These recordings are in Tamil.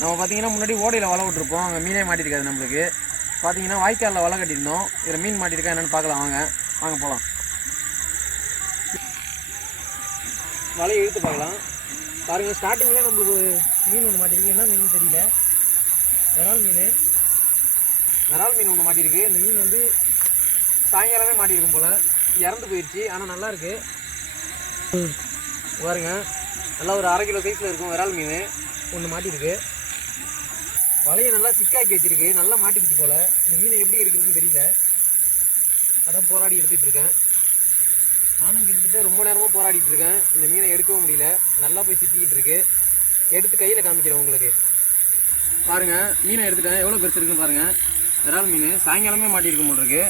நம்ம பார்த்தீங்கன்னா முன்னாடி ஓடையில் வலை விட்டுருப்போம், அங்கே மீனே மாட்டிருக்காது நம்மளுக்கு. பார்த்தீங்கன்னா வாய்க்காலில் வலை கட்டியிருந்தோம், இதில் மீன் மாட்டிருக்கா என்னென்னு பார்க்கலாம். வாங்க போகலாம். வலையை இழுத்து பார்க்கலாம். பாருங்கள், ஸ்டார்டிங்கில் நம்மளுக்கு மீன் ஒன்று மாட்டிருக்கு. என்ன மீன் தெரியல, விரால் மீன் ஒன்று மாட்டிருக்கு. இந்த மீன் வந்து சாயங்காலமே மாட்டிருக்கும் போல், இறந்து போயிடுச்சு. ஆனால் நல்லா இருக்கு பாருங்க, நல்லா ஒரு 1/2 கிலோ சைஸில் இருக்கும் விரால் மீன் ஒன்று மாட்டிருக்கு. வலையை நல்லா சிக்காக்கி வச்சிருக்கு, நல்லா மாட்டிக்கிச்சு போல். இந்த மீனை எப்படி எடுக்கிறதுன்னு தெரியல, அதான் போராடி எடுத்துகிட்டு இருக்கேன். நானும் கிட்டத்தட்ட ரொம்ப நேரமாக போராடிட்டு இருக்கேன், இந்த மீனை எடுக்கவும் முடியல. நல்லா போய் சிக்கிக்கிட்டு இருக்கு. எடுத்து கையில் காமிக்கிறேன் உங்களுக்கு. பாருங்கள், மீனை எடுத்துட்டேன். எவ்வளோ பெருசு இருக்குன்னு பாருங்கள். விரால் மீன் சாயங்காலமே மாட்டியிருக்கும் போல் இருக்கு.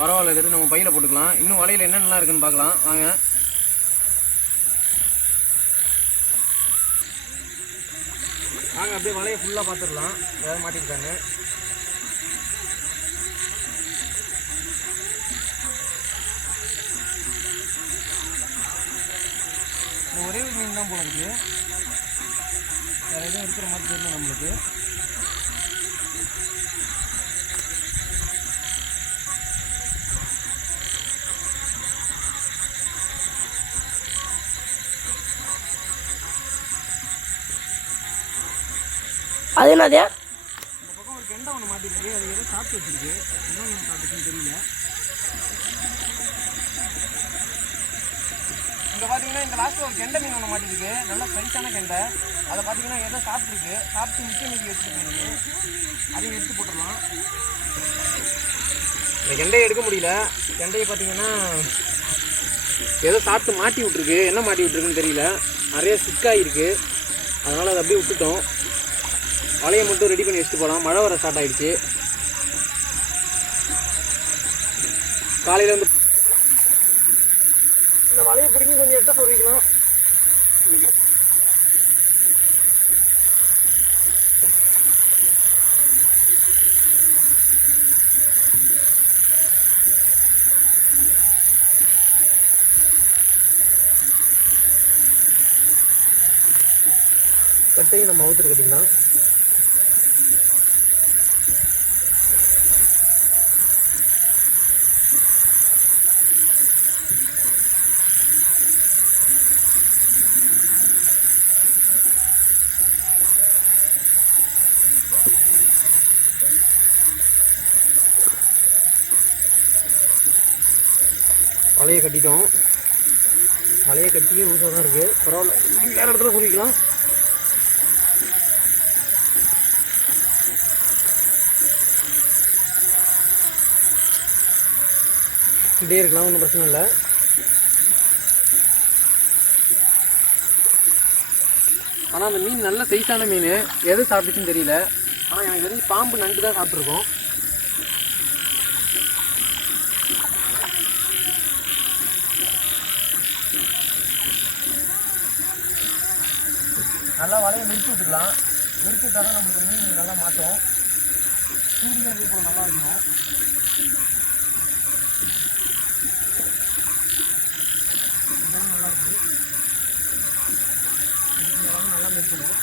பரவாயில்ல, எடுத்து நம்ம பையில் போட்டுக்கலாம். இன்னும் வலையில் என்னென்னலாம் இருக்குன்னு பார்க்கலாம் வாங்க. அப்படியே வலையை ஃபுல்லாக பார்த்துடலாம், ஏதாவது மாட்டிருக்காங்க. ஒரே ஒரு மீன் தான் போல இருக்கு, வேறு எதுவும் இருக்கிற மாதிரி தெரியல நம்மளுக்கு. அது என்னது? இந்த பக்கம் ஒரு கெண்டை ஒன்று மாட்டிருக்கு, அது ஏதோ சாப்பிட்டு வச்சிருக்கு. என்ன சாப்பிட்டுச்சுன்னு தெரியல. இங்கே பார்த்தீங்கன்னா இந்த லாஸ்ட்டில் ஒரு கெண்டை மீன் ஒன்று மாட்டிருக்கு, நல்லா ஃப்ரெஷ்ஷான கெண்டை. அதை பார்த்தீங்கன்னா ஏதோ சாப்பிட்ருக்கு, சாப்பிட்டு மிச்சம் மீதி வச்சுருக்கு. அதையும் எடுத்து போட்டுடலாம். இந்த கெண்டையை எடுக்க முடியல. கெண்டையை பார்த்தீங்கன்னா ஏதோ சாப்பிட்டு மாட்டி விட்ருக்கு, என்ன மாட்டி விட்ருக்குன்னு தெரியல. நிறைய சிக்காயிருக்கு, அதனால் அதை அப்படியே விட்டுட்டோம். வலையை மட்டும் ரெடி பண்ணி வச்சுட்டு போகலாம். மழை வர ஸ்டார்ட் ஆகிடுச்சு. காலையில் வந்து இந்த வலையை பிடிங்கி கொஞ்சம் எட்ட சொல்லிக்கலாம். கட்டையும் நம்ம அவுத்துட்டு கட்டிக்கலாம். வலையை கட்டிட்டோம். வலையை கட்டி லூசாக தான் இருக்குது, பரவாயில்ல. வேறு இடத்துல சொல்லிக்கலாம். இப்படியே இருக்கலாம், ஒன்றும் பிரச்சனை இல்லை. ஆனால் அந்த மீன் நல்ல சைஸான மீன், எது சாப்பிட்டுச்சுன்னு தெரியல. ஆனால் எனக்கு தெரிஞ்சு பாம்பு நண்டு தான் சாப்பிட்ருக்கோம். நல்லா வலையை நிறுத்தி விட்டுக்கலாம். நிறுத்தி விட்டா தான் நம்மளுக்கு மீன் நல்லா மாட்டோம். சூரியன் இப்போ நல்லா இருக்கணும். இதெல்லாம் நல்லா இருக்குது, நல்லா நிறுத்தணும்.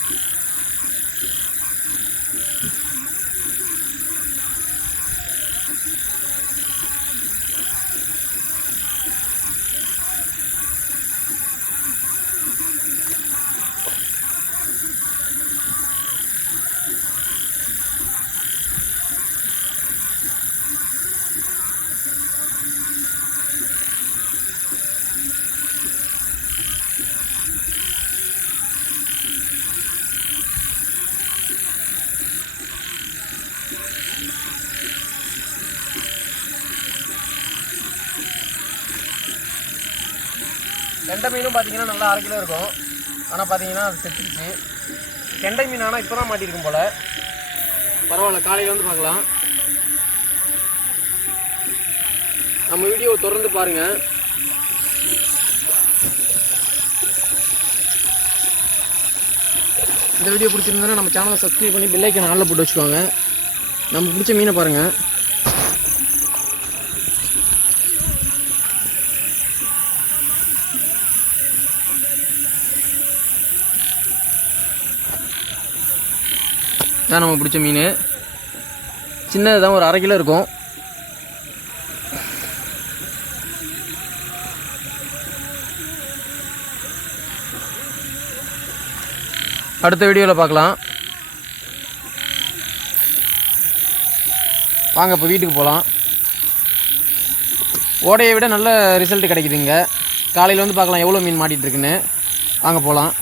கெண்டை மீனும் பார்த்தீங்கன்னா நல்லா 1/2 கிலோ இருக்கும். ஆனால் பார்த்தீங்கன்னா அது செத்துருச்சு. கெண்டை மீன் ஆனால் இப்போ தான் மாட்டியிருக்கும் போல். பரவாயில்ல, காலையில் வந்து பார்க்கலாம். நம்ம வீடியோவை தொடர்ந்து பாருங்கள். இந்த வீடியோ பிடிச்சிருந்தா நம்ம சேனலை சப்ஸ்கிரைப் பண்ணி பெல் ஐக்கானை ஆல்ல போட்டு வச்சுக்கோங்க. நம்ம பிடிச்ச மீனை பாருங்கள். இதான் நம்ம பிடிச்ச மீன். சின்னது தான், ஒரு 1/2 கிலோ இருக்கும். அடுத்த வீடியோவில் பார்க்கலாம். வாங்க இப்போ வீட்டுக்கு போகலாம். ஓடையை விட நல்ல ரிசல்ட் கிடைக்குதுங்க. காலையில் வந்து பார்க்கலாம் எவ்வளோ மீன் மாட்டிகிட்டு இருக்குன்னு. வாங்க போகலாம்.